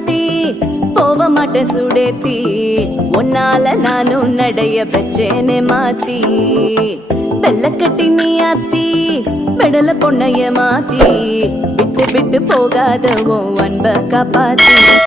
ராசாத்தி போக மாட்டேன் சுடேத்தி உன்னால நானும் நடைய பெச்சேனே மாத்தி வெள்ளக்கட்டி நீ ஆத்தி பெடல பொண்ணைய மாத்தி விட்டு விட்டு போகாத உன் அன்ப காப்பாத்தி